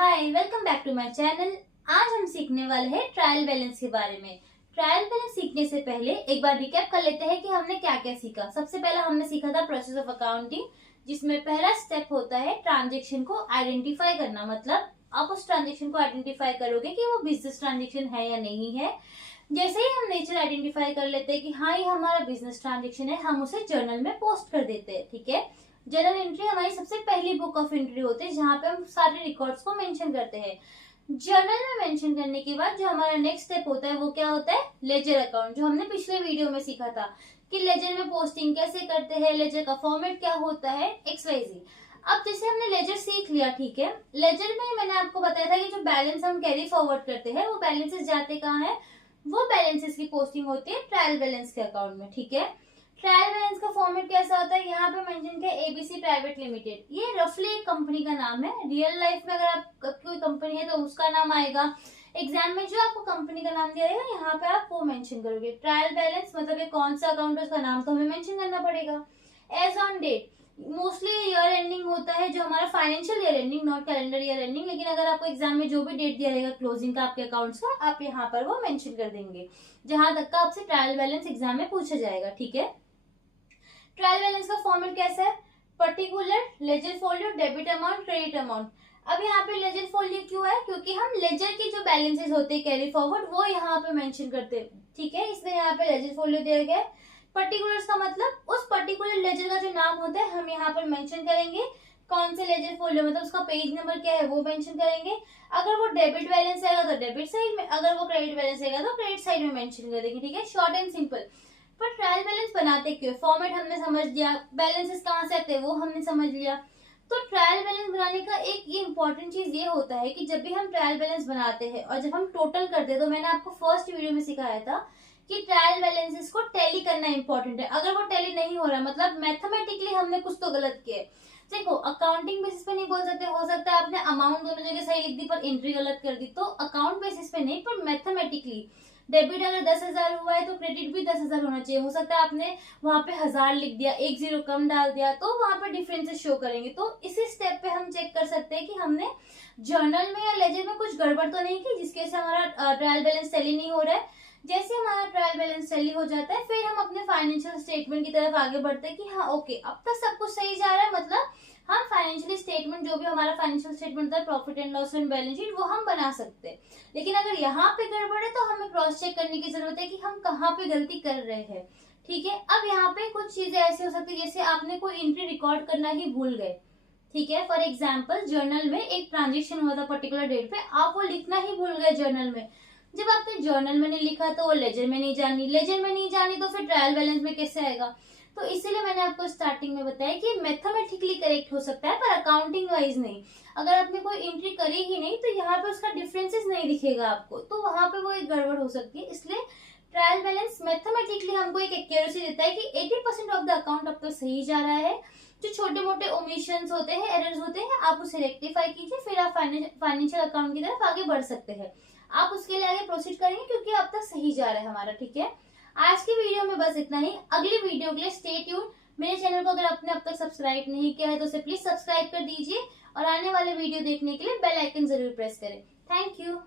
Hi, welcome back to my channel. आज हम सीखने वाले हैं ट्रायल बैलेंस के बारे में। ट्रायल बैलेंस सीखने से पहले एक बार रिकैप कर लेते हैं कि हमने क्या क्या सीखा। सबसे पहला हमने सीखा था प्रोसेस ऑफ अकाउंटिंग, जिसमें पहला स्टेप होता है ट्रांजेक्शन को आइडेंटिफाई करना। मतलब आप उस ट्रांजेक्शन को आइडेंटिफाई करोगे कि वो बिजनेस ट्रांजेक्शन है या नहीं है। जैसे ही हम नेचर आइडेंटिफाई कर लेते हैं कि हाँ ये हमारा बिजनेस ट्रांजेक्शन है, हम उसे जर्नल में पोस्ट कर देते हैं। ठीक है, जर्नल एंट्री हमारी सबसे पहली बुक ऑफ एंट्री होती है, जहाँ पे हम सारे रिकॉर्ड्स को मेंशन करते हैं। जर्नल में मेंशन करने के बाद जो हमारा नेक्स्ट स्टेप होता है वो क्या होता है, लेजर अकाउंट, जो हमने पिछले वीडियो में सीखा था कि लेजर में पोस्टिंग कैसे करते हैं, लेजर का फॉर्मेट क्या होता है, XYZ। अब जैसे हमने लेजर सीख लिया, ठीक है, लेजर में मैंने आपको बताया था कि जो बैलेंस हम कैरी फॉरवर्ड करते हैं वो बैलेंसेस जाते कहाँ है, वो बैलेंसेस की पोस्टिंग होती है ट्रायल बैलेंस के अकाउंट में। ठीक है, ट्रायल बैलेंस का फॉर्मेट कैसा होता है, यहाँ पे मेंशन किया ABC प्राइवेट लिमिटेड। ये रफली एक कंपनी का नाम है। रियल लाइफ में अगर आप कोई कंपनी है तो उसका नाम आएगा, एग्जाम में जो आपको कंपनी का नाम दिया रहेगा यहाँ पे आप वो मेंशन करोगे। ट्रायल बैलेंस मतलब ये कौन सा अकाउंट है, उसका नाम तो हमें मेंशन करना पड़ेगा। As on date mostly year ending होता है, जो हमारा financial year ending, not calendar year ending. लेकिन अगर आपको एग्जाम में जो भी डेट दिया रहेगा क्लोजिंग का आपके अकाउंट्स का, आप यहाँ पर वो मेंशन कर देंगे, जहां तक का आपसे ट्रायल बैलेंस एग्जाम में पूछा जाएगा। ठीक है, ट्रायल बैलेंस का फॉर्मेट कैसा है, particular, ledger folio, debit amount, credit amount. अब यहाँ पे लेजर फोलियो क्यों है, क्योंकि हम लेजर के जो बैलेंसेस होते हैं कैरी फॉरवर्ड वो यहाँ पे मेंशन करते हैं। ठीक है, इसलिए यहाँ पे लेजर फोलियो दिया गया है। पर्टिकुलर्स का मतलब उस पर्टिकुलर लेजर का जो नाम होता है हम यहाँ पर मेंशन करेंगे। कौन से लेजर फोलियो मतलब उसका पेज नंबर क्या है वो मेंशन करेंगे। अगर वो डेबिट बैलेंस आएगा तो डेबिट साइड में, अगर वो क्रेडिट बैलेंस आएगा तो क्रेडिट साइड में मेंशन कर देंगे। ठीक है, शॉर्ट एंड सिंपल। पर ट्रायल बैलेंस बनाते क्यों, फॉर्मेट हमने समझ लिया, बैलेंसेस कहाँ से आते हैं वो हमने समझ लिया। तो ट्रायल बैलेंस बनाने का एक ये इंपॉर्टेंट चीज ये होता है कि जब भी हम ट्रायल बैलेंस बनाते हैं और जब हम टोटल करते हैं, तो मैंने आपको फर्स्ट वीडियो में सिखाया था कि ट्रायल बैलेंसेस को टैली करना इंपॉर्टेंट है। अगर वो टैली नहीं हो रहा मतलब मैथमेटिकली हमने कुछ तो गलत किया है। देखो, अकाउंटिंग बेसिस पे नहीं बोल सकते, हो सकता है आपने अमाउंट दोनों जगह सही लिख दी पर एंट्री गलत कर दी, तो अकाउंट बेसिस पे नहीं पर मैथमेटिकली डेबिट अगर 10,000 हुआ है तो क्रेडिट भी 10,000 होना चाहिए। हो सकता है आपने वहां पे 1000 लिख दिया, एक जीरो कम डाल दिया, तो वहां पे डिफरेंसेस शो करेंगे। तो इसी स्टेप पे हम चेक कर सकते हैं कि हमने जर्नल में या लेजर में कुछ गड़बड़ तो नहीं की, जिसकी वजह से हमारा ट्रायल बैलेंस टैली नहीं हो रहा है। जैसे हमारा ट्रायल बैलेंस टैली हो जाता है, फिर हम अपने फाइनेंशियल स्टेटमेंट की तरफ आगे बढ़ते हैं कि हाँ ओके, अब तक सब कुछ सही जा रहा है। मतलब हम फाइनेंशियल स्टेटमेंट, जो भी हमारा फाइनेंशियल स्टेटमेंट होता है, profit and loss and balance sheet, वो हम बना सकते हैं। लेकिन अगर यहाँ पे गड़बड़ है तो हमें क्रॉस चेक करने की जरूरत है कि हम कहाँ पे गलती कर रहे हैं। ठीक है, अब यहाँ पे कुछ चीजें ऐसी हो सकती है जैसे आपने कोई एंट्री रिकॉर्ड करना ही भूल गए। ठीक है, फॉर एग्जाम्पल जर्नल में एक ट्रांजेक्शन हुआ था पर्टिकुलर डेट पे, आप वो लिखना ही भूल गए जर्नल में। जब आपने जर्नल में नहीं लिखा तो वो लेजर में नहीं जानी, लेजर में नहीं जानी तो फिर ट्रायल बैलेंस में कैसे आएगा। तो इसीलिए मैंने आपको स्टार्टिंग में बताया कि मैथमेटिकली करेक्ट हो सकता है पर अकाउंटिंग वाइज नहीं। अगर आपने कोई एंट्री करी ही नहीं तो यहाँ पे उसका डिफरेंसेस नहीं दिखेगा आपको, तो वहां पे वो एक गड़बड़ हो सकती है। इसलिए ट्रायल बैलेंस मैथमेटिकली हमको एक एक्यूरेसी देता है कि 80% ऑफ द अकाउंट अब तक सही जा रहा है। जो छोटे मोटे ओमिशंस होते हैं, एरर्स होते हैं, आप उसे रेक्टिफाई कीजिए, फिर आप फाइनेंशियल अकाउंट की तरफ आगे बढ़ सकते हैं। आप उसके लिए आगे प्रोसीड करेंगे क्योंकि अब तक सही जा रहा है हमारा। ठीक है, आज की वीडियो में बस इतना ही। अगली वीडियो के लिए स्टे ट्यून। मेरे चैनल को अगर आपने अब तक सब्सक्राइब नहीं किया है तो उसे प्लीज सब्सक्राइब कर दीजिए और आने वाले वीडियो देखने के लिए बेल आइकन जरूर प्रेस करें। Thank you.